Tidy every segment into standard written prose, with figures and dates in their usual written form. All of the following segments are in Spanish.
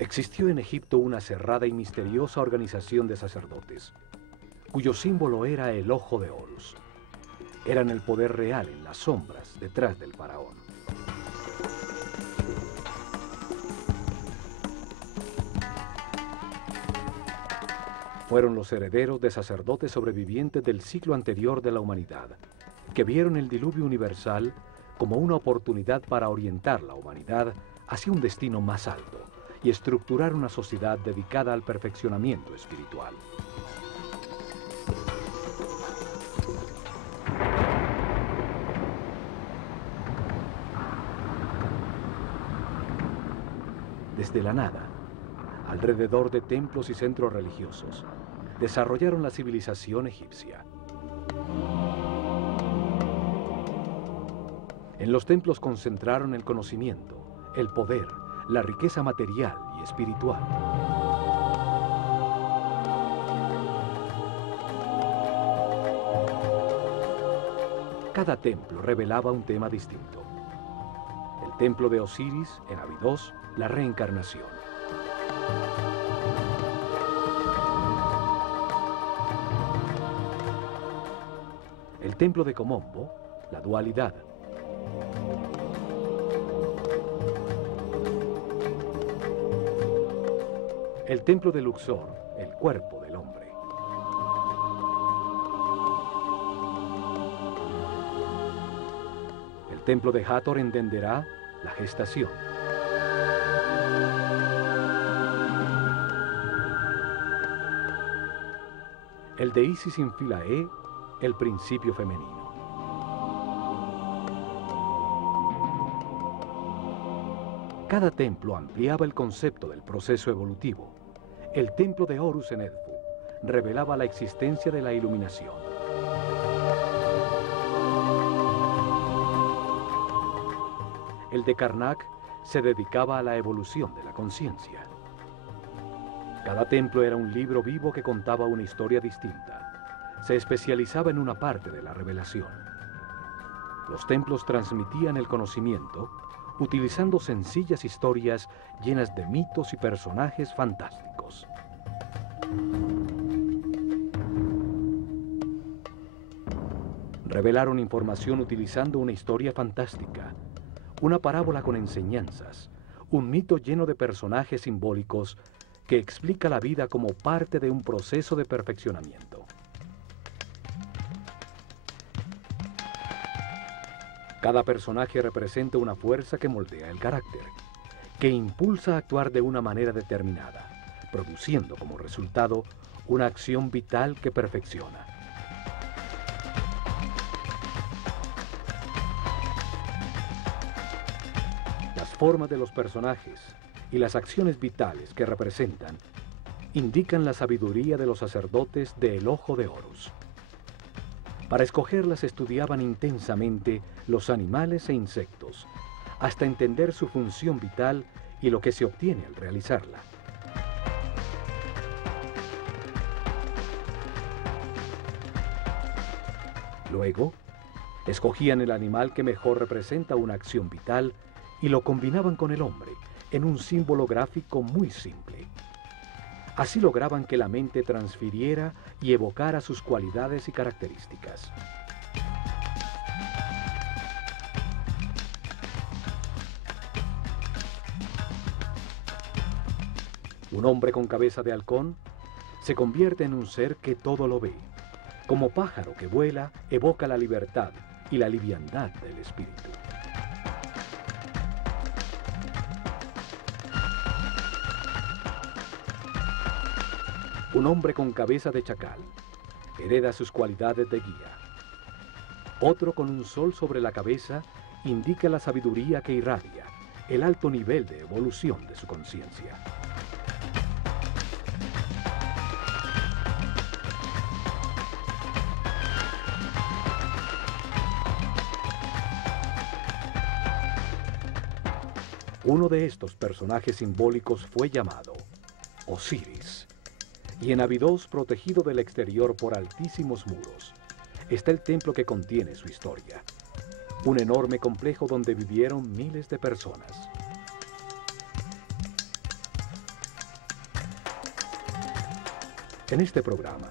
Existió en Egipto una cerrada y misteriosa organización de sacerdotes, cuyo símbolo era el ojo de Horus. Eran el poder real en las sombras detrás del faraón. Fueron los herederos de sacerdotes sobrevivientes del siglo anterior de la humanidad, que vieron el diluvio universal como una oportunidad para orientar la humanidad hacia un destino más alto y estructurar una sociedad dedicada al perfeccionamiento espiritual. Desde la nada, alrededor de templos y centros religiosos, desarrollaron la civilización egipcia. En los templos concentraron el conocimiento, el poder, la riqueza material y espiritual. Cada templo revelaba un tema distinto. El templo de Osiris, en Abidos, la reencarnación. El templo de Komombo, la dualidad. El templo de Luxor, el cuerpo del hombre. El templo de Hathor en Denderah, la gestación. El de Isis en Philae, el principio femenino. Cada templo ampliaba el concepto del proceso evolutivo. El templo de Horus en Edfu revelaba la existencia de la iluminación. El de Karnak se dedicaba a la evolución de la conciencia. Cada templo era un libro vivo que contaba una historia distinta. Se especializaba en una parte de la revelación. Los templos transmitían el conocimiento utilizando sencillas historias llenas de mitos y personajes fantásticos. Revelaron información utilizando una historia fantástica, una parábola con enseñanzas, un mito lleno de personajes simbólicos que explica la vida como parte de un proceso de perfeccionamiento. Cada personaje representa una fuerza que moldea el carácter, que impulsa a actuar de una manera determinada, produciendo como resultado una acción vital que perfecciona. Las formas de los personajes y las acciones vitales que representan indican la sabiduría de los sacerdotes del Ojo de Horus. Para escogerlas estudiaban intensamente los animales e insectos, hasta entender su función vital y lo que se obtiene al realizarla. Luego, escogían el animal que mejor representa una acción vital y lo combinaban con el hombre en un símbolo gráfico muy simple. Así lograban que la mente transfiriera y evocara sus cualidades y características. Un hombre con cabeza de halcón se convierte en un ser que todo lo ve. Como pájaro que vuela, evoca la libertad y la liviandad del espíritu. Un hombre con cabeza de chacal hereda sus cualidades de guía. Otro con un sol sobre la cabeza indica la sabiduría que irradia, el alto nivel de evolución de su conciencia. Uno de estos personajes simbólicos fue llamado Osiris. Y en Abidos, protegido del exterior por altísimos muros, está el templo que contiene su historia. Un enorme complejo donde vivieron miles de personas. En este programa,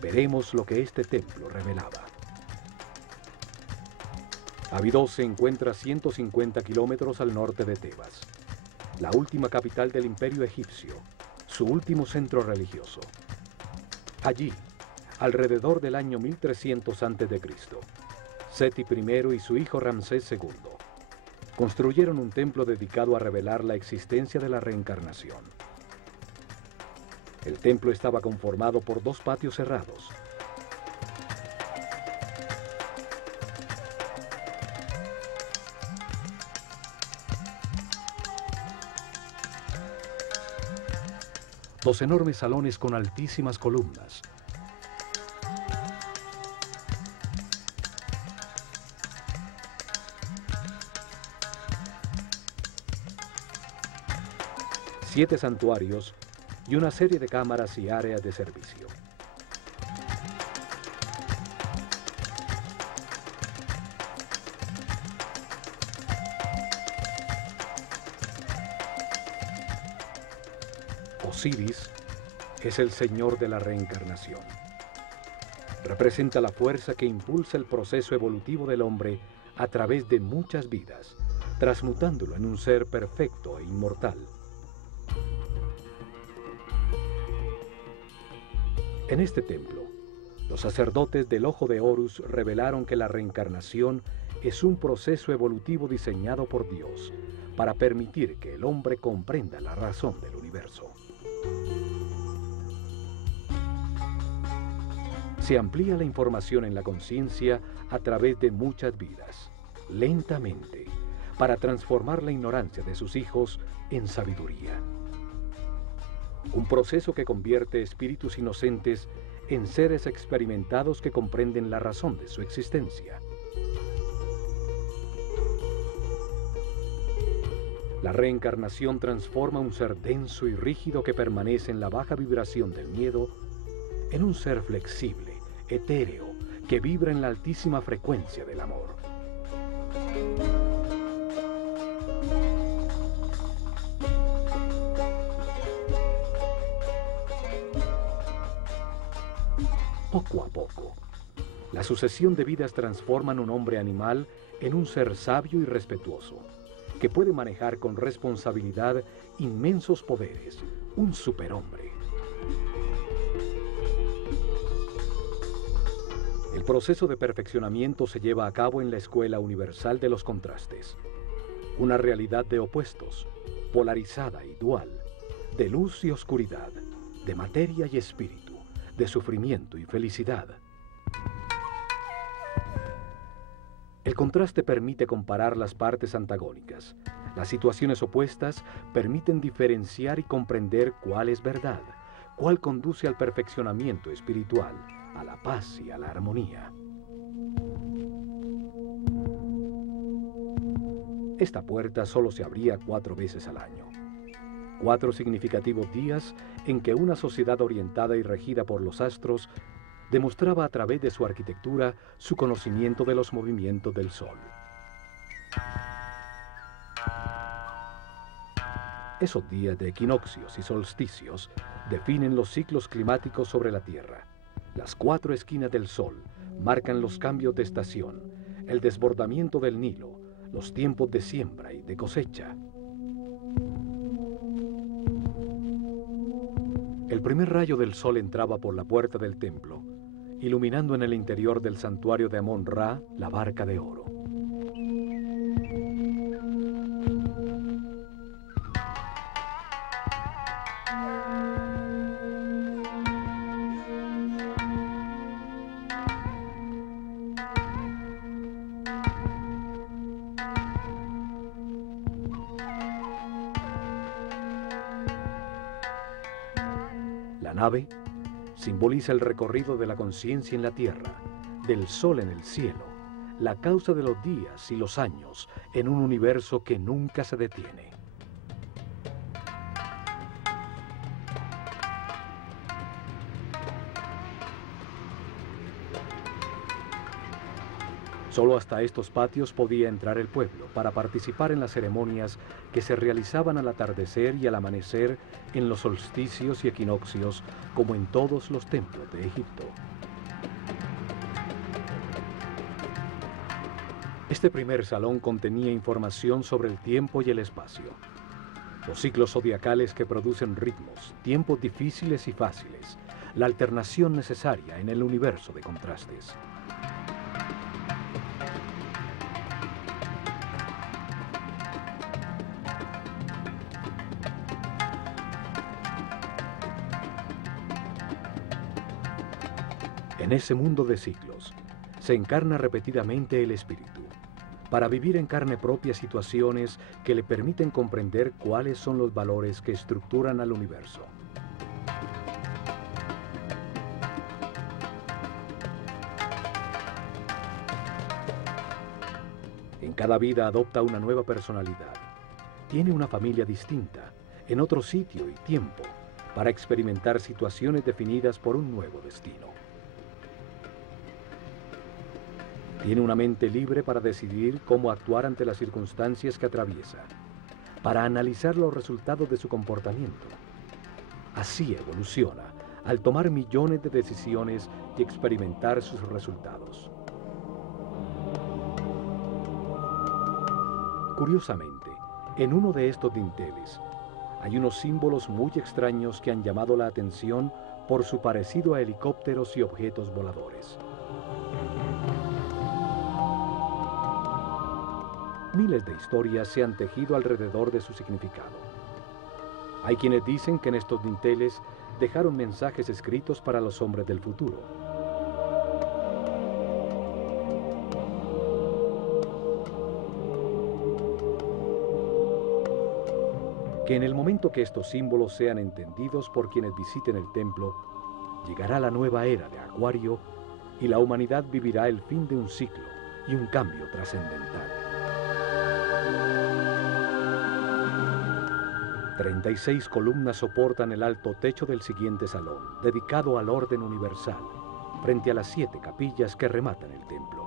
veremos lo que este templo revelaba. Abidos se encuentra a 150 kilómetros al norte de Tebas, la última capital del Imperio egipcio, su último centro religioso. Allí, alrededor del año 1300 a.C., Seti I y su hijo Ramsés II construyeron un templo dedicado a revelar la existencia de la reencarnación. El templo estaba conformado por dos patios cerrados. Dos enormes salones con altísimas columnas. Siete santuarios y una serie de cámaras y áreas de servicio. Osiris es el señor de la reencarnación. Representa la fuerza que impulsa el proceso evolutivo del hombre a través de muchas vidas, transmutándolo en un ser perfecto e inmortal. En este templo, los sacerdotes del Ojo de Horus revelaron que la reencarnación es un proceso evolutivo diseñado por Dios para permitir que el hombre comprenda la razón del universo. Se amplía la información en la conciencia a través de muchas vidas, lentamente, para transformar la ignorancia de sus hijos en sabiduría. Un proceso que convierte espíritus inocentes en seres experimentados que comprenden la razón de su existencia. La reencarnación transforma un ser denso y rígido que permanece en la baja vibración del miedo en un ser flexible, etéreo, que vibra en la altísima frecuencia del amor. Poco a poco, la sucesión de vidas transforman un hombre animal en un ser sabio y respetuoso, que puede manejar con responsabilidad inmensos poderes, un superhombre. El proceso de perfeccionamiento se lleva a cabo en la Escuela Universal de los Contrastes, una realidad de opuestos, polarizada y dual, de luz y oscuridad, de materia y espíritu, de sufrimiento y felicidad. El contraste permite comparar las partes antagónicas. Las situaciones opuestas permiten diferenciar y comprender cuál es verdad, cuál conduce al perfeccionamiento espiritual, a la paz y a la armonía. Esta puerta solo se abría 4 veces al año. 4 significativos días en que una sociedad orientada y regida por los astros demostraba a través de su arquitectura su conocimiento de los movimientos del Sol. Esos días de equinoccios y solsticios definen los ciclos climáticos sobre la Tierra. Las 4 esquinas del Sol marcan los cambios de estación, el desbordamiento del Nilo, los tiempos de siembra y de cosecha. El primer rayo del sol entraba por la puerta del templo, iluminando en el interior del santuario de Amón-Ra la barca de oro. La nave simboliza el recorrido de la conciencia en la tierra, del sol en el cielo, la causa de los días y los años en un universo que nunca se detiene. Solo hasta estos patios podía entrar el pueblo para participar en las ceremonias que se realizaban al atardecer y al amanecer en los solsticios y equinoccios, como en todos los templos de Egipto. Este primer salón contenía información sobre el tiempo y el espacio, los ciclos zodiacales que producen ritmos, tiempos difíciles y fáciles, la alternación necesaria en el universo de contrastes. En ese mundo de ciclos, se encarna repetidamente el espíritu, para vivir en carne propia situaciones que le permiten comprender cuáles son los valores que estructuran al universo. En cada vida adopta una nueva personalidad. Tiene una familia distinta, en otro sitio y tiempo, para experimentar situaciones definidas por un nuevo destino. Tiene una mente libre para decidir cómo actuar ante las circunstancias que atraviesa, para analizar los resultados de su comportamiento. Así evoluciona, al tomar millones de decisiones y experimentar sus resultados. Curiosamente, en uno de estos dinteles, hay unos símbolos muy extraños que han llamado la atención por su parecido a helicópteros y objetos voladores. Miles de historias se han tejido alrededor de su significado. Hay quienes dicen que en estos dinteles dejaron mensajes escritos para los hombres del futuro. Que en el momento que estos símbolos sean entendidos por quienes visiten el templo, llegará la nueva era de Acuario y la humanidad vivirá el fin de un ciclo y un cambio trascendental. 36 columnas soportan el alto techo del siguiente salón, dedicado al orden universal, frente a las 7 capillas que rematan el templo.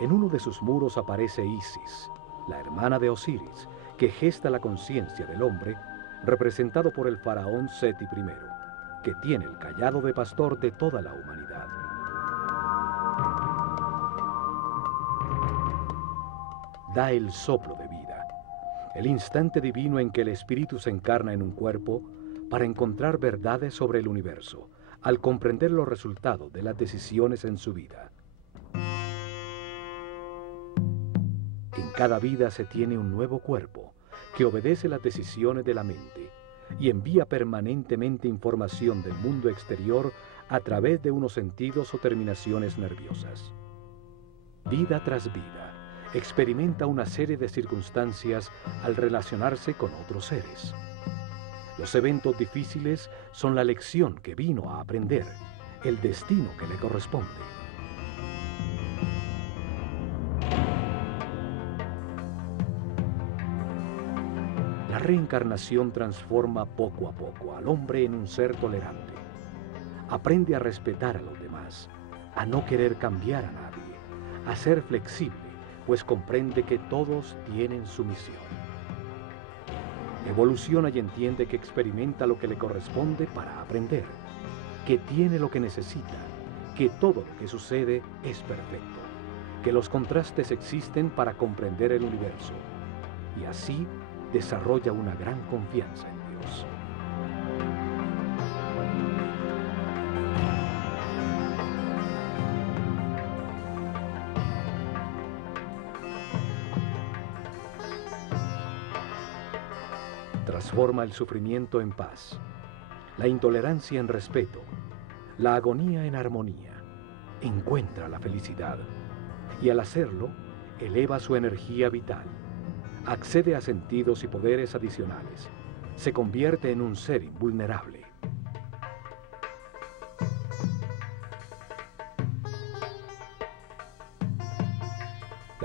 En uno de sus muros aparece Isis, la hermana de Osiris, que gesta la conciencia del hombre, representado por el faraón Seti I, que tiene el cayado de pastor de toda la humanidad. Da el soplo de vida, el instante divino en que el espíritu se encarna en un cuerpo para encontrar verdades sobre el universo, al comprender los resultados de las decisiones en su vida. En cada vida se tiene un nuevo cuerpo que obedece las decisiones de la mente y envía permanentemente información del mundo exterior a través de unos sentidos o terminaciones nerviosas. Vida tras vida, experimenta una serie de circunstancias al relacionarse con otros seres. Los eventos difíciles son la lección que vino a aprender, el destino que le corresponde. La reencarnación transforma poco a poco al hombre en un ser tolerante. Aprende a respetar a los demás, a no querer cambiar a nadie, a ser flexible, pues comprende que todos tienen su misión. Evoluciona y entiende que experimenta lo que le corresponde para aprender, que tiene lo que necesita, que todo lo que sucede es perfecto, que los contrastes existen para comprender el universo, y así desarrolla una gran confianza en Dios. Transforma el sufrimiento en paz, la intolerancia en respeto, la agonía en armonía. Encuentra la felicidad y al hacerlo, eleva su energía vital. Accede a sentidos y poderes adicionales. Se convierte en un ser invulnerable.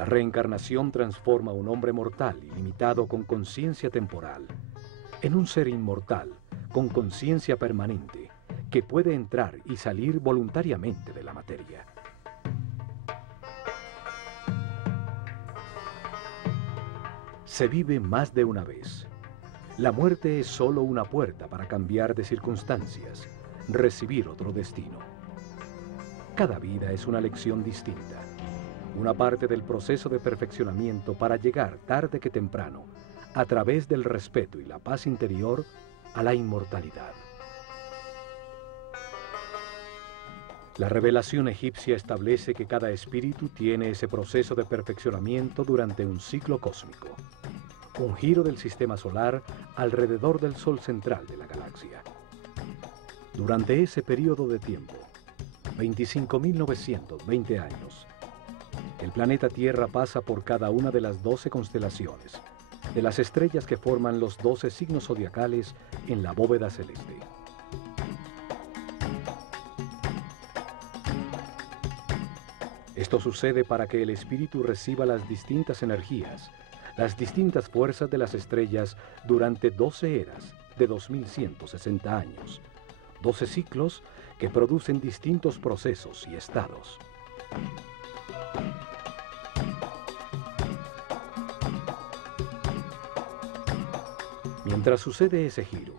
La reencarnación transforma a un hombre mortal y limitado con conciencia temporal en un ser inmortal con conciencia permanente que puede entrar y salir voluntariamente de la materia. Se vive más de una vez. La muerte es solo una puerta para cambiar de circunstancias, recibir otro destino. Cada vida es una lección distinta, una parte del proceso de perfeccionamiento para llegar tarde que temprano, a través del respeto y la paz interior, a la inmortalidad. La revelación egipcia establece que cada espíritu tiene ese proceso de perfeccionamiento durante un ciclo cósmico, un giro del sistema solar alrededor del Sol central de la galaxia. Durante ese periodo de tiempo, 25.920 años, el planeta Tierra pasa por cada una de las 12 constelaciones, de las estrellas que forman los 12 signos zodiacales en la bóveda celeste. Esto sucede para que el espíritu reciba las distintas energías, las distintas fuerzas de las estrellas durante 12 eras de 2160 años, 12 ciclos que producen distintos procesos y estados. Mientras sucede ese giro,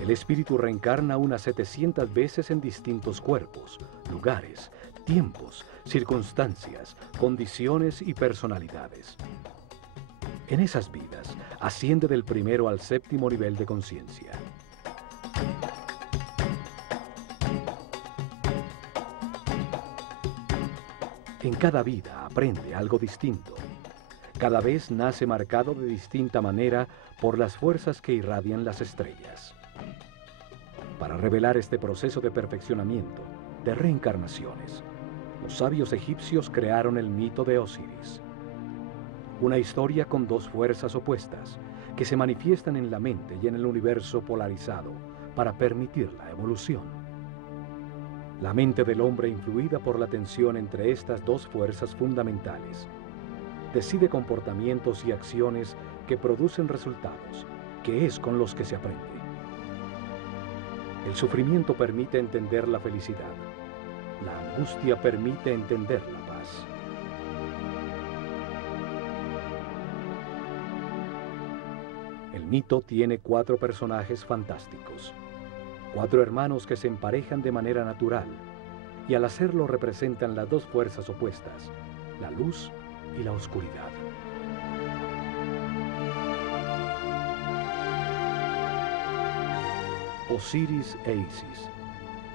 el espíritu reencarna unas 700 veces en distintos cuerpos, lugares, tiempos, circunstancias, condiciones y personalidades. En esas vidas, asciende del primero al séptimo nivel de conciencia. En cada vida aprende algo distinto. Cada vez nace marcado de distinta manera por las fuerzas que irradian las estrellas. Para revelar este proceso de perfeccionamiento, de reencarnaciones, los sabios egipcios crearon el mito de Osiris. Una historia con dos fuerzas opuestas que se manifiestan en la mente y en el universo polarizado para permitir la evolución. La mente del hombre, influida por la tensión entre estas dos fuerzas fundamentales, decide comportamientos y acciones que producen resultados, que es con los que se aprende. El sufrimiento permite entender la felicidad. La angustia permite entender la paz. El mito tiene 4 personajes fantásticos, 4 hermanos que se emparejan de manera natural y al hacerlo representan las dos fuerzas opuestas, la luz y la oscuridad. Osiris e Isis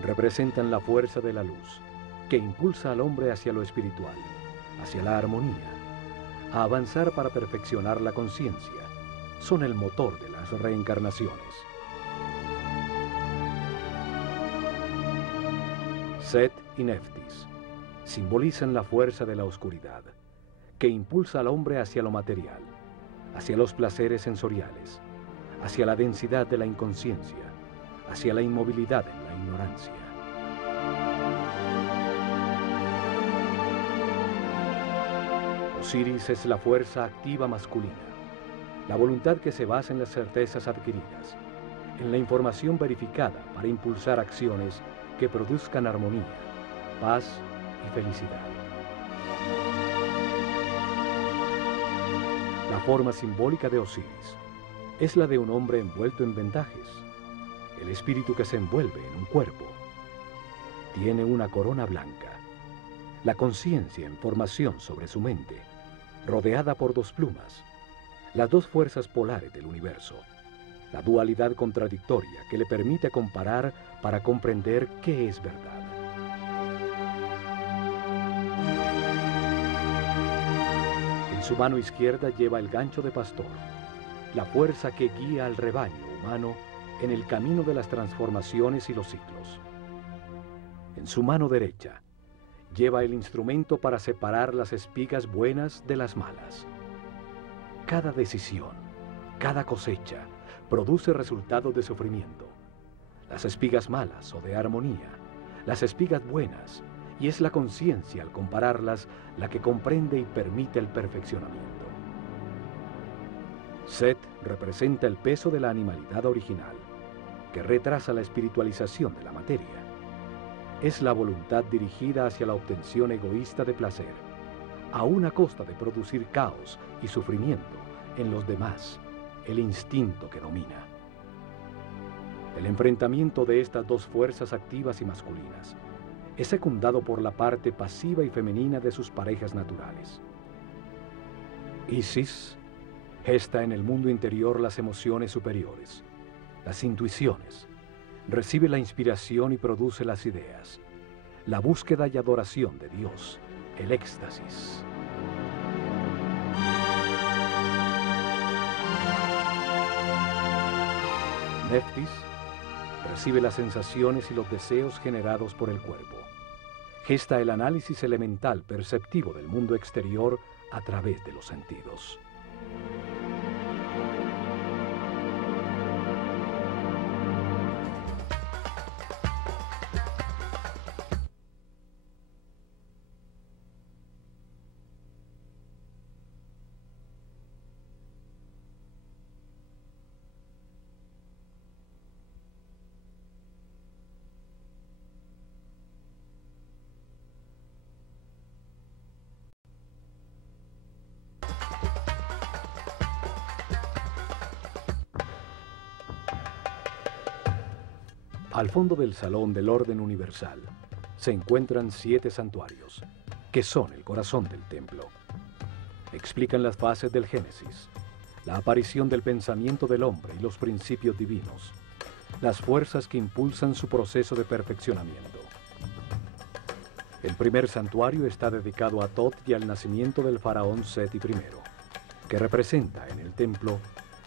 representan la fuerza de la luz, que impulsa al hombre hacia lo espiritual, hacia la armonía, a avanzar para perfeccionar la conciencia. Son el motor de las reencarnaciones. Set y Neftis simbolizan la fuerza de la oscuridad, que impulsa al hombre hacia lo material, hacia los placeres sensoriales, hacia la densidad de la inconsciencia, hacia la inmovilidad en la ignorancia. Osiris es la fuerza activa masculina, la voluntad que se basa en las certezas adquiridas, en la información verificada para impulsar acciones que produzcan armonía, paz y felicidad. La forma simbólica de Osiris es la de un hombre envuelto en vendajes, el espíritu que se envuelve en un cuerpo. Tiene una corona blanca, la conciencia en formación sobre su mente, rodeada por 2 plumas, las 2 fuerzas polares del universo, la dualidad contradictoria que le permite comparar para comprender qué es verdad. En su mano izquierda lleva el gancho de pastor, la fuerza que guía al rebaño humano en el camino de las transformaciones y los ciclos. En su mano derecha lleva el instrumento para separar las espigas buenas de las malas. Cada decisión, cada cosecha, produce resultados de sufrimiento. Las espigas malas o de armonía, las espigas buenas y es la conciencia, al compararlas, la que comprende y permite el perfeccionamiento. Set representa el peso de la animalidad original, que retrasa la espiritualización de la materia. Es la voluntad dirigida hacia la obtención egoísta de placer, a una costa de producir caos y sufrimiento en los demás, el instinto que domina. El enfrentamiento de estas dos fuerzas activas y masculinas es secundado por la parte pasiva y femenina de sus parejas naturales. Isis gesta en el mundo interior las emociones superiores, las intuiciones, recibe la inspiración y produce las ideas, la búsqueda y adoración de Dios, el éxtasis. Neftis recibe las sensaciones y los deseos generados por el cuerpo. Gesta el análisis elemental perceptivo del mundo exterior a través de los sentidos. Al fondo del salón del orden universal se encuentran 7 santuarios, que son el corazón del templo. Explican las fases del Génesis, la aparición del pensamiento del hombre y los principios divinos, las fuerzas que impulsan su proceso de perfeccionamiento. El primer santuario está dedicado a Thoth y al nacimiento del faraón Seti I, que representa en el templo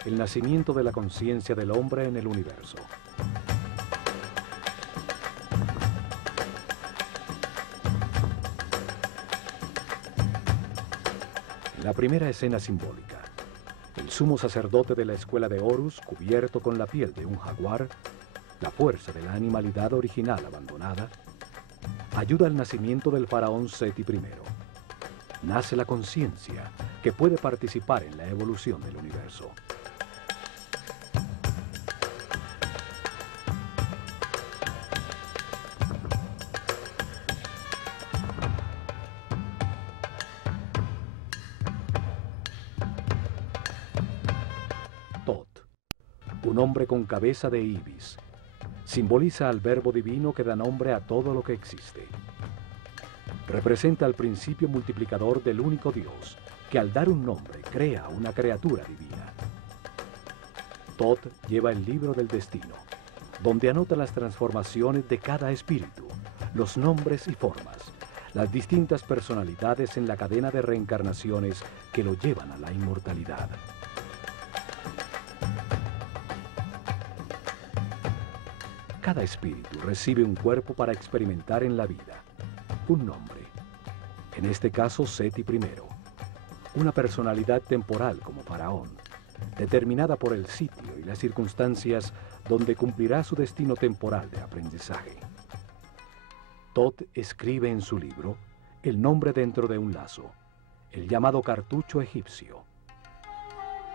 el nacimiento de la conciencia del hombre en el universo. La primera escena simbólica, el sumo sacerdote de la escuela de Horus, cubierto con la piel de un jaguar, la fuerza de la animalidad original abandonada, ayuda al nacimiento del faraón Seti I. Nace la conciencia que puede participar en la evolución del universo. Un hombre con cabeza de ibis, simboliza al verbo divino que da nombre a todo lo que existe. Representa al principio multiplicador del único Dios, que al dar un nombre crea una criatura divina. Thoth lleva el libro del destino, donde anota las transformaciones de cada espíritu, los nombres y formas, las distintas personalidades en la cadena de reencarnaciones que lo llevan a la inmortalidad. Cada espíritu recibe un cuerpo para experimentar en la vida, un nombre. En este caso, Seti I, una personalidad temporal como faraón, determinada por el sitio y las circunstancias donde cumplirá su destino temporal de aprendizaje. Thoth escribe en su libro el nombre dentro de un lazo, el llamado cartucho egipcio.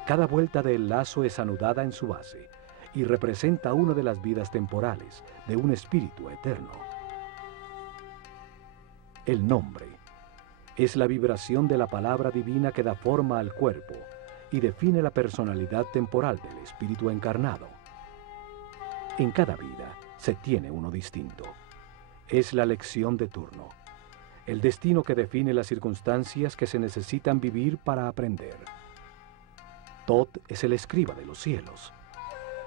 Cada vuelta del lazo es anudada en su base y representa una de las vidas temporales de un espíritu eterno. El nombre es la vibración de la palabra divina que da forma al cuerpo y define la personalidad temporal del espíritu encarnado. En cada vida se tiene uno distinto. Es la lección de turno, el destino que define las circunstancias que se necesitan vivir para aprender. Thoth es el escriba de los cielos.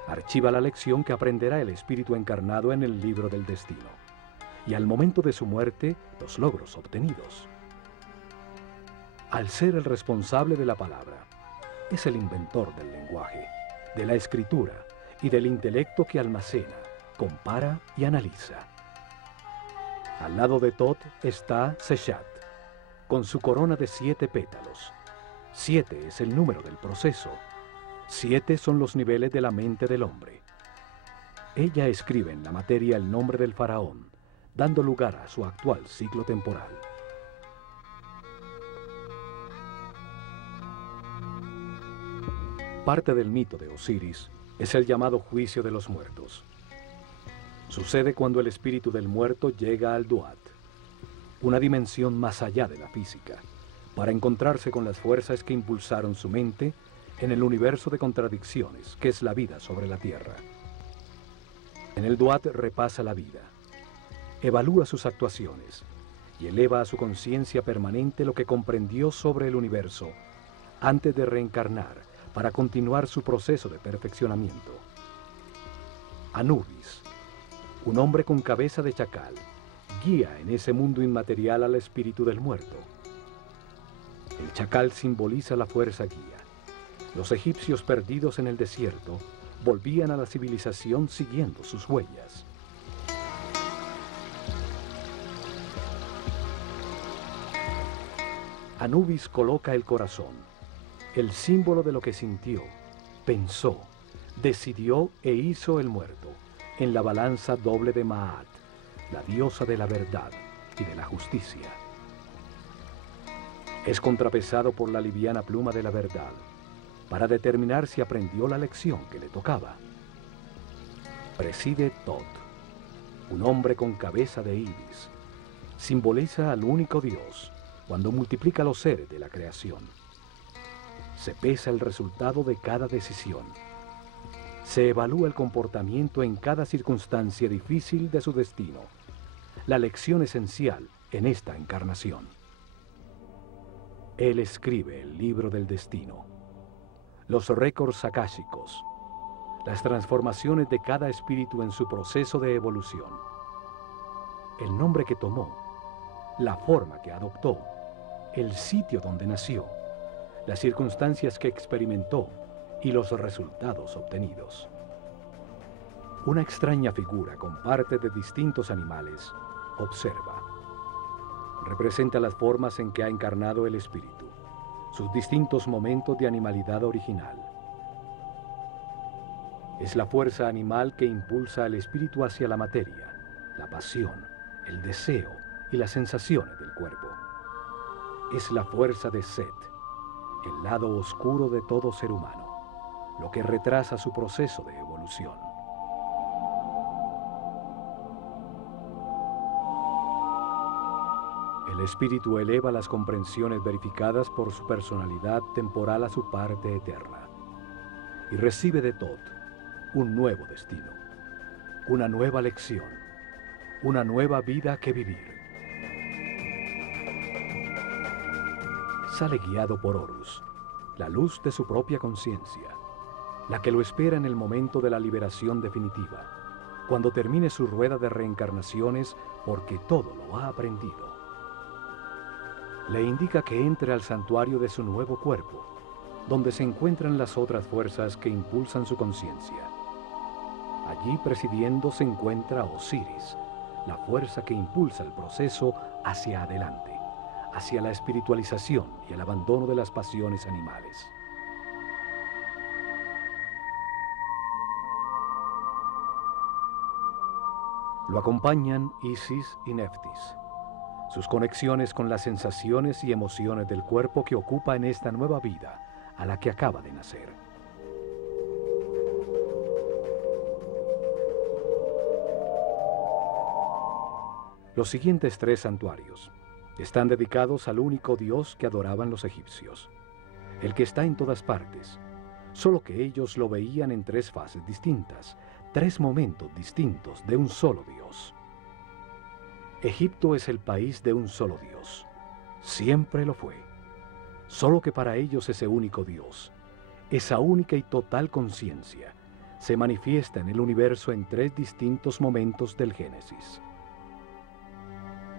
Archiva la lección que aprenderá el espíritu encarnado en el libro del destino, y al momento de su muerte, los logros obtenidos. Al ser el responsable de la palabra, es el inventor del lenguaje, de la escritura y del intelecto que almacena, compara y analiza. Al lado de Thoth está Seshat, con su corona de 7 pétalos. 7 es el número del proceso. 7 son los niveles de la mente del hombre. Ella escribe en la materia el nombre del faraón, dando lugar a su actual ciclo temporal. Parte del mito de Osiris es el llamado juicio de los muertos. Sucede cuando el espíritu del muerto llega al Duat, una dimensión más allá de la física, para encontrarse con las fuerzas que impulsaron su mente en el universo de contradicciones que es la vida sobre la Tierra. En el Duat repasa la vida, evalúa sus actuaciones y eleva a su conciencia permanente lo que comprendió sobre el universo antes de reencarnar para continuar su proceso de perfeccionamiento. Anubis, un hombre con cabeza de chacal, guía en ese mundo inmaterial al espíritu del muerto. El chacal simboliza la fuerza guía. Los egipcios perdidos en el desierto volvían a la civilización siguiendo sus huellas. Anubis coloca el corazón, el símbolo de lo que sintió, pensó, decidió e hizo el muerto, en la balanza doble de Maat, la diosa de la verdad y de la justicia. Es contrapesado por la liviana pluma de la verdad, para determinar si aprendió la lección que le tocaba. Preside Tot, un hombre con cabeza de ibis, simboliza al único Dios cuando multiplica los seres de la creación. Se pesa el resultado de cada decisión. Se evalúa el comportamiento en cada circunstancia difícil de su destino, la lección esencial en esta encarnación. Él escribe el libro del destino, los récords akáshicos, las transformaciones de cada espíritu en su proceso de evolución, el nombre que tomó, la forma que adoptó, el sitio donde nació, las circunstancias que experimentó y los resultados obtenidos. Una extraña figura con partes de distintos animales observa. Representa las formas en que ha encarnado el espíritu, sus distintos momentos de animalidad original. Es la fuerza animal que impulsa al espíritu hacia la materia, la pasión, el deseo y las sensaciones del cuerpo. Es la fuerza de Set, el lado oscuro de todo ser humano, lo que retrasa su proceso de evolución. El espíritu eleva las comprensiones verificadas por su personalidad temporal a su parte eterna y recibe de Tot un nuevo destino, una nueva lección, una nueva vida que vivir. Sale guiado por Horus, la luz de su propia conciencia, la que lo espera en el momento de la liberación definitiva, cuando termine su rueda de reencarnaciones porque todo lo ha aprendido. Le indica que entre al santuario de su nuevo cuerpo, donde se encuentran las otras fuerzas que impulsan su conciencia. Allí presidiendo se encuentra Osiris, la fuerza que impulsa el proceso hacia adelante, hacia la espiritualización y el abandono de las pasiones animales. Lo acompañan Isis y Neftis, sus conexiones con las sensaciones y emociones del cuerpo que ocupa en esta nueva vida a la que acaba de nacer. Los siguientes 3 santuarios están dedicados al único Dios que adoraban los egipcios, el que está en todas partes, solo que ellos lo veían en 3 fases distintas, 3 momentos distintos de un solo Dios. Egipto es el país de un solo Dios, siempre lo fue, solo que para ellos ese único Dios, esa única y total conciencia, se manifiesta en el universo en 3 distintos momentos del Génesis.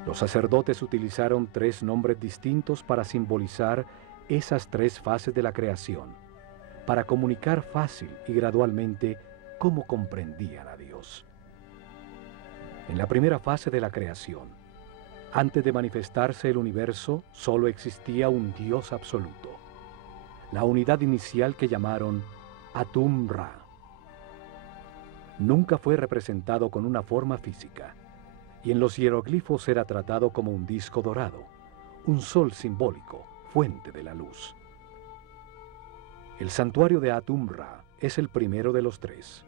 Los sacerdotes utilizaron 3 nombres distintos para simbolizar esas 3 fases de la creación, para comunicar fácil y gradualmente cómo comprendían a Dios. En la primera fase de la creación, antes de manifestarse el universo, solo existía un Dios absoluto, la unidad inicial que llamaron Atum-Ra. Nunca fue representado con una forma física. y en los hieroglifos era tratado como un disco dorado, un sol simbólico, fuente de la luz. El santuario de Atum-Ra es el primero de los tres.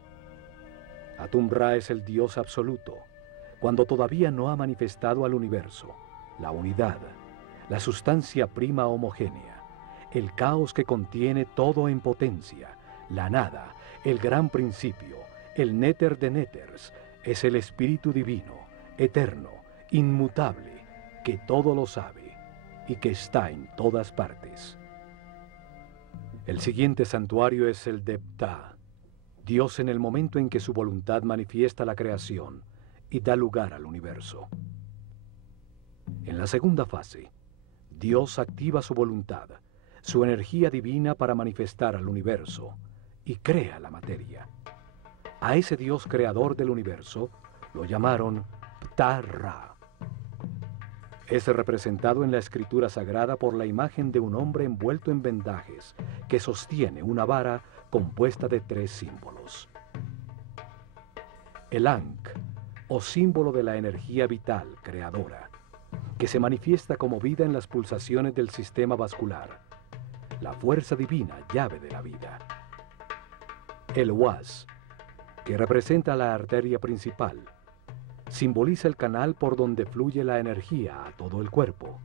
Atum-Ra es el Dios absoluto, cuando todavía no ha manifestado al universo, la unidad, la sustancia prima homogénea, el caos que contiene todo en potencia, la nada, el gran principio, el néter de néters, es el Espíritu Divino, eterno, inmutable, que todo lo sabe y que está en todas partes. El siguiente santuario es el de Ptah, Dios en el momento en que su voluntad manifiesta la creación y da lugar al universo. En la segunda fase, Dios activa su voluntad, su energía divina para manifestar al universo y crea la materia. A ese Dios creador del universo lo llamaron Ptah-Ra. Es representado en la escritura sagrada por la imagen de un hombre envuelto en vendajes que sostiene una vara compuesta de tres símbolos. El Ankh, o símbolo de la energía vital creadora, que se manifiesta como vida en las pulsaciones del sistema vascular, la fuerza divina, llave de la vida. El Was, que representa la arteria principal, simboliza el canal por donde fluye la energía a todo el cuerpo.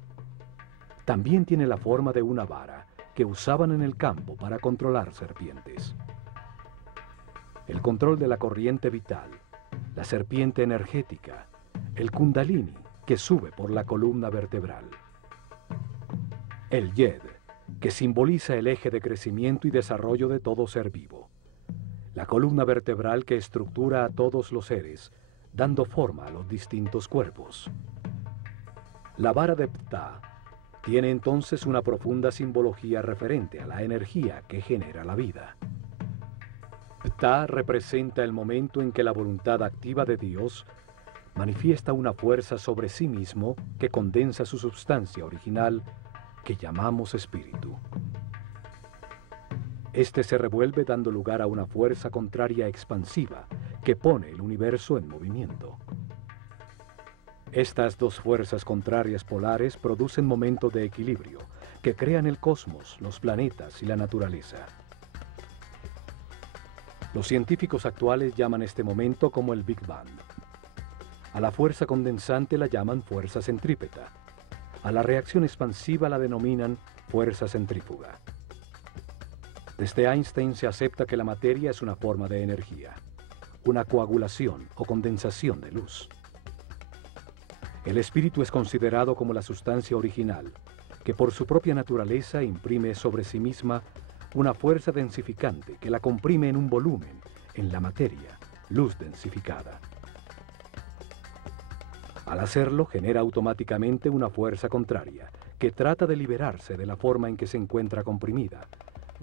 También tiene la forma de una vara que usaban en el campo para controlar serpientes. El control de la corriente vital, la serpiente energética, el kundalini que sube por la columna vertebral. El Yed, que simboliza el eje de crecimiento y desarrollo de todo ser vivo. La columna vertebral que estructura a todos los seres, dando forma a los distintos cuerpos. La vara de Ptah tiene entonces una profunda simbología referente a la energía que genera la vida. Ptah representa el momento en que la voluntad activa de Dios manifiesta una fuerza sobre sí mismo que condensa su substancia original, que llamamos espíritu. Este se revuelve dando lugar a una fuerza contraria expansiva que pone el universo en movimiento. Estas dos fuerzas contrarias polares producen momentos de equilibrio que crean el cosmos, los planetas y la naturaleza. Los científicos actuales llaman este momento como el Big Bang. A la fuerza condensante la llaman fuerza centrípeta. A la reacción expansiva la denominan fuerza centrífuga. Desde Einstein se acepta que la materia es una forma de energía, una coagulación o condensación de luz. El espíritu es considerado como la sustancia original, que por su propia naturaleza imprime sobre sí misma una fuerza densificante que la comprime en un volumen, en la materia, luz densificada. Al hacerlo, genera automáticamente una fuerza contraria, que trata de liberarse de la forma en que se encuentra comprimida,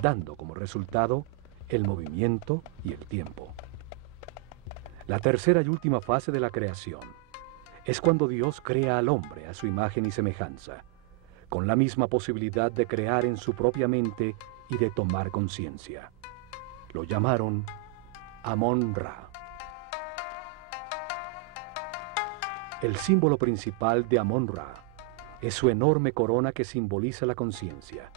dando como resultado el movimiento y el tiempo. La tercera y última fase de la creación es cuando Dios crea al hombre a su imagen y semejanza, con la misma posibilidad de crear en su propia mente y de tomar conciencia. Lo llamaron Amon-Ra. El símbolo principal de Amon-Ra es su enorme corona que simboliza la conciencia,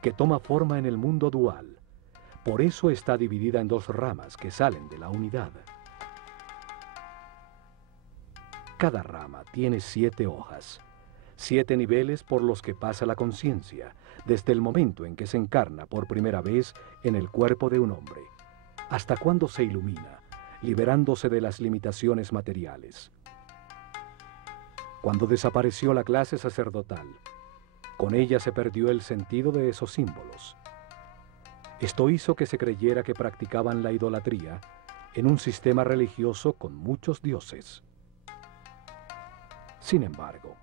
que toma forma en el mundo dual. Por eso está dividida en dos ramas que salen de la unidad. Cada rama tiene 7 hojas, 7 niveles por los que pasa la conciencia, desde el momento en que se encarna por primera vez en el cuerpo de un hombre, hasta cuando se ilumina, liberándose de las limitaciones materiales. Cuando desapareció la clase sacerdotal, con ella se perdió el sentido de esos símbolos. Esto hizo que se creyera que practicaban la idolatría en un sistema religioso con muchos dioses. Sin embargo,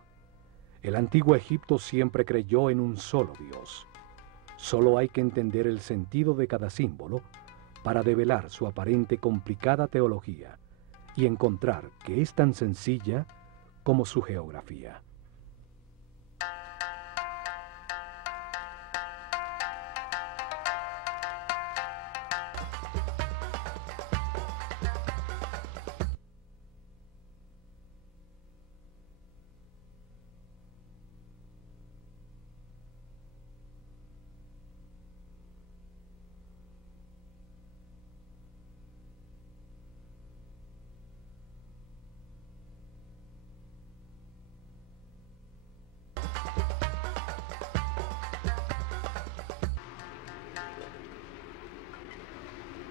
el antiguo Egipto siempre creyó en un solo Dios. Solo hay que entender el sentido de cada símbolo para develar su aparente complicada teología y encontrar que es tan sencilla como su geografía.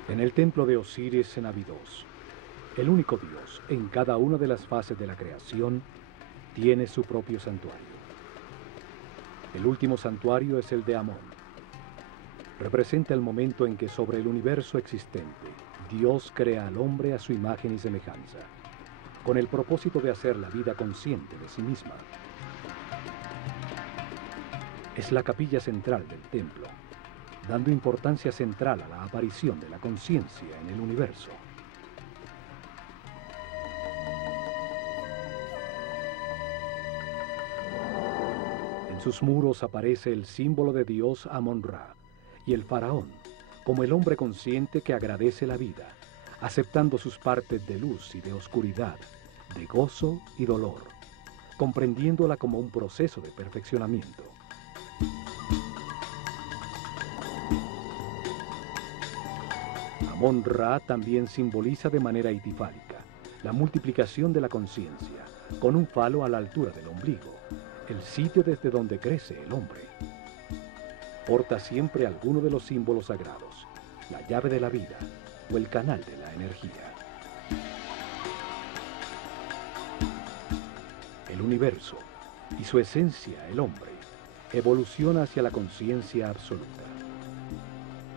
En el templo de Osiris en Abidos, el único dios en cada una de las fases de la creación tiene su propio santuario. El último santuario es el de Amón. Representa el momento en que sobre el universo existente, Dios crea al hombre a su imagen y semejanza, con el propósito de hacer la vida consciente de sí misma. Es la capilla central del templo, dando importancia central a la aparición de la conciencia en el universo. En sus muros aparece el símbolo de Dios Amón-Ra y el faraón, como el hombre consciente que agradece la vida, aceptando sus partes de luz y de oscuridad, de gozo y dolor, comprendiéndola como un proceso de perfeccionamiento. Amón-Ra también simboliza de manera itifálica la multiplicación de la conciencia, con un falo a la altura del ombligo, el sitio desde donde crece el hombre. Porta siempre alguno de los símbolos sagrados, la llave de la vida o el canal de la energía. El universo y su esencia, el hombre, evoluciona hacia la conciencia absoluta.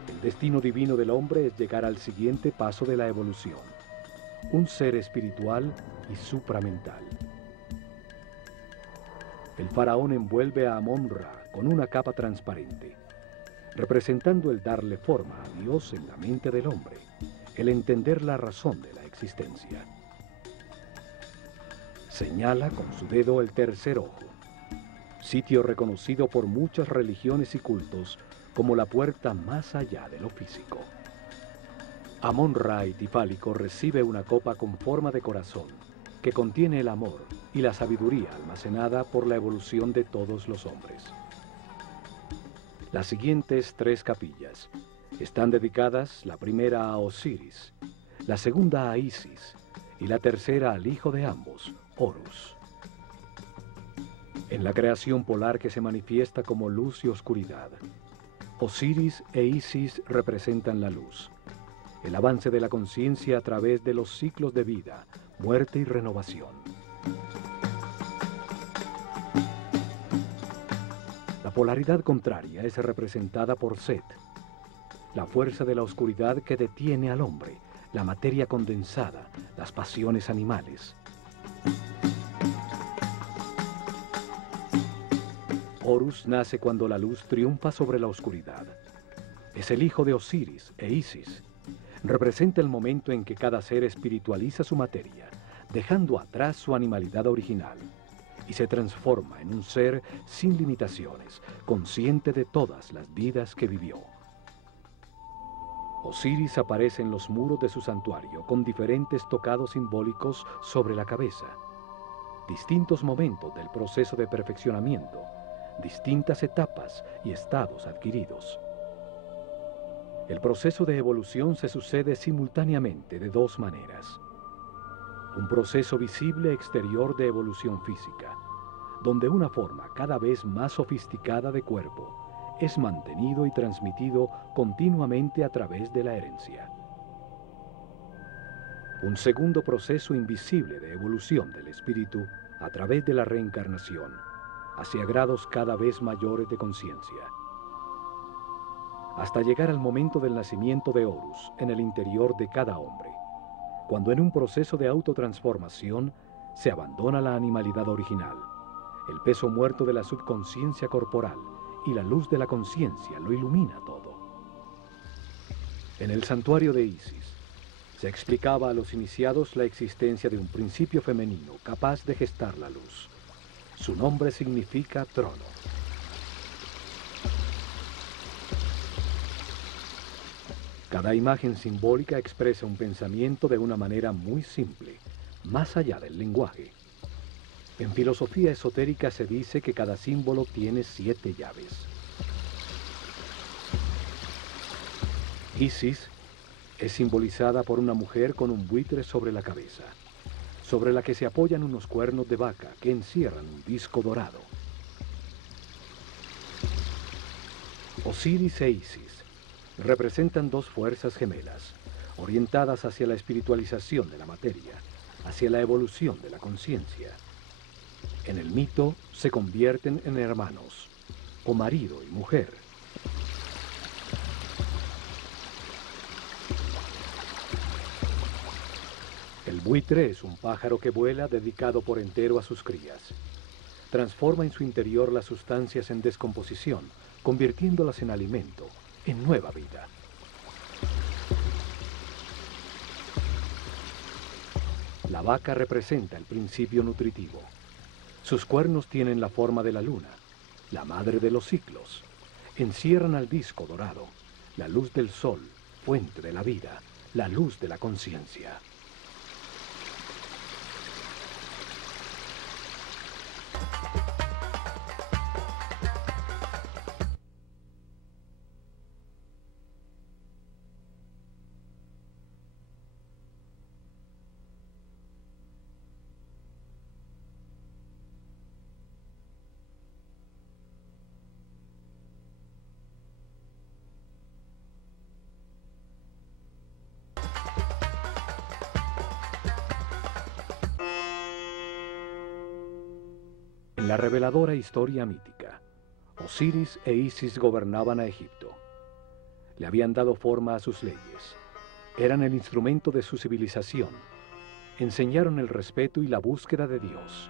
El destino divino del hombre es llegar al siguiente paso de la evolución, un ser espiritual y supramental. El faraón envuelve a Amón-Ra con una capa transparente, representando el darle forma a Dios en la mente del hombre, el entender la razón de la existencia. Señala con su dedo el tercer ojo, sitio reconocido por muchas religiones y cultos como la puerta más allá de lo físico. Amón-Ra itifálico recibe una copa con forma de corazón que contiene el amor y la sabiduría almacenada por la evolución de todos los hombres. Las siguientes 3 capillas están dedicadas, la primera a Osiris, la segunda a Isis y la tercera al hijo de ambos, Horus. En la creación polar que se manifiesta como luz y oscuridad, Osiris e Isis representan la luz, el avance de la conciencia a través de los ciclos de vida, muerte y renovación. La polaridad contraria es representada por Set, la fuerza de la oscuridad que detiene al hombre, la materia condensada, las pasiones animales. Horus nace cuando la luz triunfa sobre la oscuridad. Es el hijo de Osiris e Isis. Representa el momento en que cada ser espiritualiza su materia, dejando atrás su animalidad original, y se transforma en un ser sin limitaciones, consciente de todas las vidas que vivió. Osiris aparece en los muros de su santuario con diferentes tocados simbólicos sobre la cabeza, distintos momentos del proceso de perfeccionamiento, distintas etapas y estados adquiridos. El proceso de evolución se sucede simultáneamente de 2 maneras. Un proceso visible exterior de evolución física, donde una forma cada vez más sofisticada de cuerpo es mantenido y transmitido continuamente a través de la herencia. Un segundo proceso invisible de evolución del espíritu a través de la reencarnación, hacia grados cada vez mayores de conciencia, hasta llegar al momento del nacimiento de Horus en el interior de cada hombre, cuando en un proceso de autotransformación se abandona la animalidad original, el peso muerto de la subconsciencia corporal y la luz de la conciencia lo ilumina todo. En el santuario de Isis se explicaba a los iniciados la existencia de un principio femenino capaz de gestar la luz. Su nombre significa trono. Cada imagen simbólica expresa un pensamiento de una manera muy simple, más allá del lenguaje. En filosofía esotérica se dice que cada símbolo tiene 7 llaves. Isis es simbolizada por una mujer con un buitre sobre la cabeza, sobre la que se apoyan unos cuernos de vaca que encierran un disco dorado. Osiris e Isis representan 2 fuerzas gemelas, orientadas hacia la espiritualización de la materia, hacia la evolución de la conciencia. En el mito se convierten en hermanos, o marido y mujer. El buitre es un pájaro que vuela dedicado por entero a sus crías. Transforma en su interior las sustancias en descomposición, convirtiéndolas en alimento, en nueva vida. La vaca representa el principio nutritivo. Sus cuernos tienen la forma de la luna, la madre de los ciclos. Encierran al disco dorado, la luz del sol, fuente de la vida, la luz de la conciencia. En la reveladora historia mítica, Osiris e Isis gobernaban a Egipto. Le habían dado forma a sus leyes. Eran el instrumento de su civilización. Enseñaron el respeto y la búsqueda de Dios.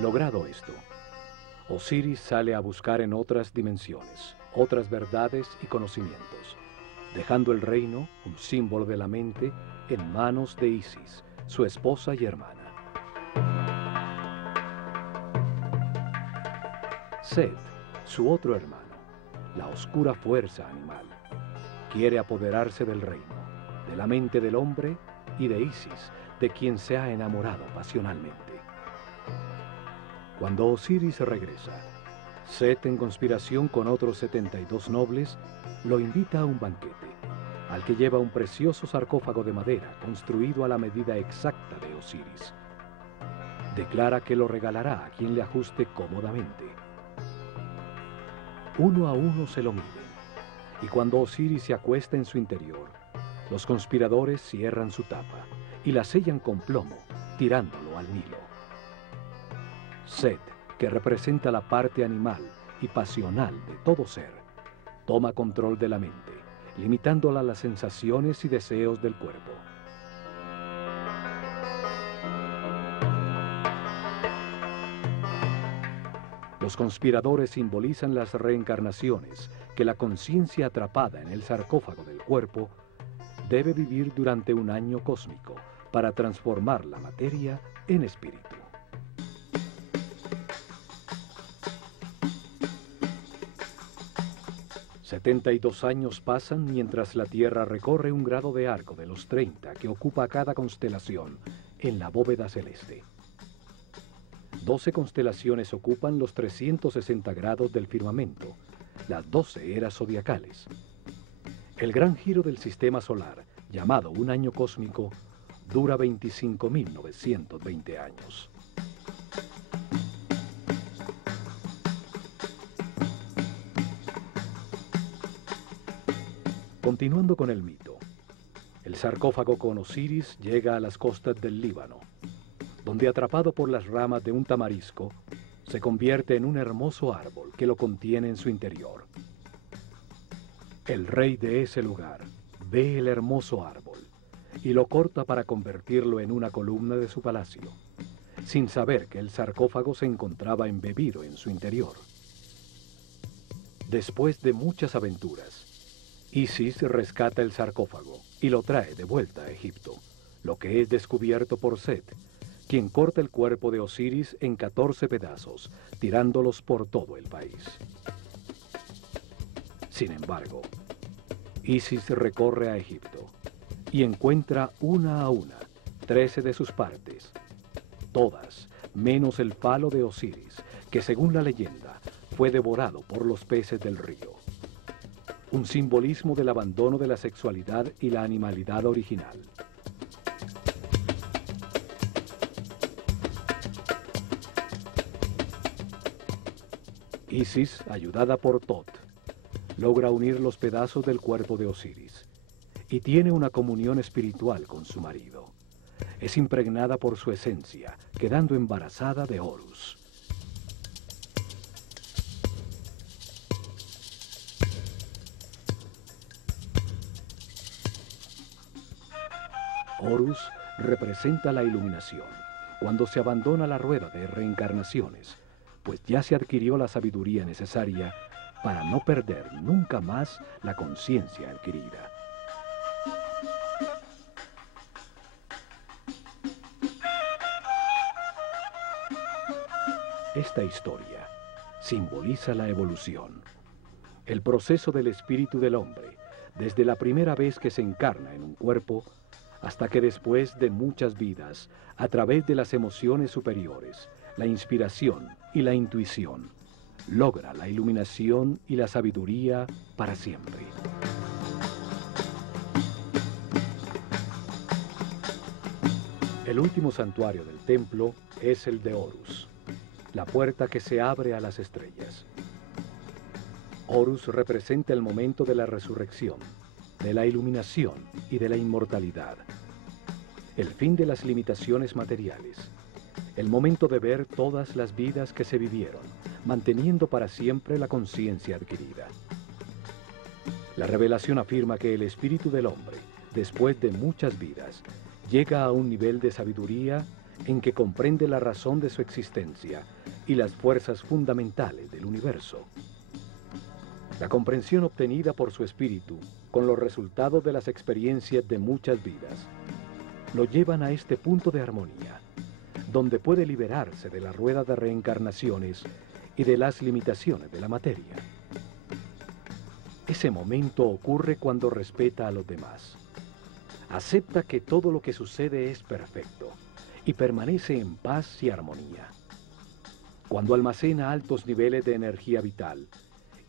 Logrado esto, Osiris sale a buscar en otras dimensiones, otras verdades y conocimientos, dejando el reino, un símbolo de la mente, en manos de Isis, su esposa y hermana. Set, su otro hermano, la oscura fuerza animal, quiere apoderarse del reino, de la mente del hombre y de Isis, de quien se ha enamorado pasionalmente. Cuando Osiris regresa, Set, en conspiración con otros 72 nobles, lo invita a un banquete, al que lleva un precioso sarcófago de madera construido a la medida exacta de Osiris. Declara que lo regalará a quien le ajuste cómodamente. Uno a uno se lo miden, y cuando Osiris se acuesta en su interior, los conspiradores cierran su tapa y la sellan con plomo, tirándolo al Nilo. Set, que representa la parte animal y pasional de todo ser, toma control de la mente, limitándola a las sensaciones y deseos del cuerpo. Los conspiradores simbolizan las reencarnaciones que la conciencia atrapada en el sarcófago del cuerpo debe vivir durante un año cósmico para transformar la materia en espíritu. $72 años pasan mientras la Tierra recorre un grado de arco de los 30 que ocupa cada constelación en la bóveda celeste. 12 constelaciones ocupan los 360 grados del firmamento, las 12 eras zodiacales. El gran giro del sistema solar, llamado un año cósmico, dura 25.920 años. Continuando con el mito, el sarcófago con Osiris llega a las costas del Líbano, donde, atrapado por las ramas de un tamarisco, se convierte en un hermoso árbol que lo contiene en su interior. El rey de ese lugar ve el hermoso árbol y lo corta para convertirlo en una columna de su palacio, sin saber que el sarcófago se encontraba embebido en su interior. Después de muchas aventuras, Isis rescata el sarcófago y lo trae de vuelta a Egipto, lo que es descubierto por Set, quien corta el cuerpo de Osiris en 14 pedazos, tirándolos por todo el país. Sin embargo, Isis recorre a Egipto y encuentra una a una 13 de sus partes, todas menos el falo de Osiris, que según la leyenda fue devorado por los peces del río. Un simbolismo del abandono de la sexualidad y la animalidad original. Isis, ayudada por Tot, logra unir los pedazos del cuerpo de Osiris y tiene una comunión espiritual con su marido. Es impregnada por su esencia, quedando embarazada de Horus. Horus representa la iluminación, cuando se abandona la rueda de reencarnaciones, pues ya se adquirió la sabiduría necesaria para no perder nunca más la conciencia adquirida. Esta historia simboliza la evolución, el proceso del espíritu del hombre, desde la primera vez que se encarna en un cuerpo, hasta que después de muchas vidas, a través de las emociones superiores, la inspiración y la intuición, logra la iluminación y la sabiduría para siempre. El último santuario del templo es el de Horus, la puerta que se abre a las estrellas. Horus representa el momento de la resurrección, de la iluminación y de la inmortalidad. El fin de las limitaciones materiales, el momento de ver todas las vidas que se vivieron, manteniendo para siempre la conciencia adquirida. La revelación afirma que el espíritu del hombre, después de muchas vidas, llega a un nivel de sabiduría en que comprende la razón de su existencia y las fuerzas fundamentales del universo. La comprensión obtenida por su espíritu, con los resultados de las experiencias de muchas vidas, lo llevan a este punto de armonía, donde puede liberarse de la rueda de reencarnaciones y de las limitaciones de la materia. Ese momento ocurre cuando respeta a los demás. Acepta que todo lo que sucede es perfecto y permanece en paz y armonía. Cuando almacena altos niveles de energía vital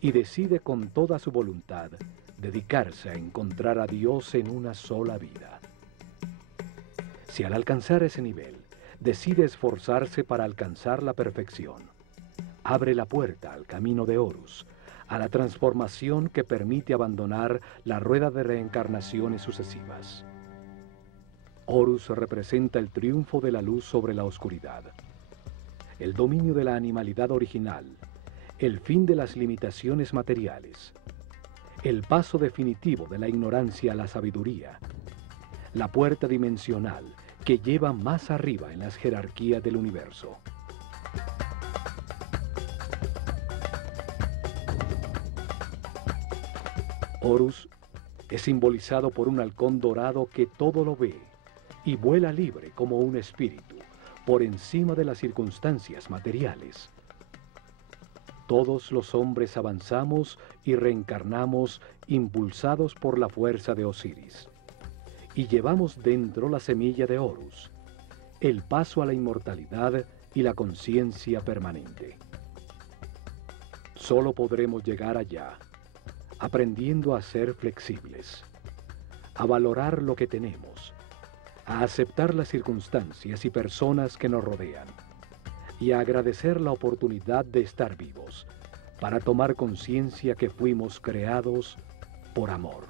y decide con toda su voluntad dedicarse a encontrar a Dios en una sola vida. Si al alcanzar ese nivel decide esforzarse para alcanzar la perfección, abre la puerta al camino de Horus, a la transformación que permite abandonar la rueda de reencarnaciones sucesivas. Horus representa el triunfo de la luz sobre la oscuridad, el dominio de la animalidad original, el fin de las limitaciones materiales, el paso definitivo de la ignorancia a la sabiduría, la puerta dimensional que lleva más arriba en las jerarquías del universo. Horus es simbolizado por un halcón dorado que todo lo ve y vuela libre como un espíritu, por encima de las circunstancias materiales. Todos los hombres avanzamos y reencarnamos impulsados por la fuerza de Osiris, y llevamos dentro la semilla de Horus, el paso a la inmortalidad y la conciencia permanente. Solo podremos llegar allá, aprendiendo a ser flexibles, a valorar lo que tenemos, a aceptar las circunstancias y personas que nos rodean, y a agradecer la oportunidad de estar vivos, para tomar conciencia que fuimos creados por amor.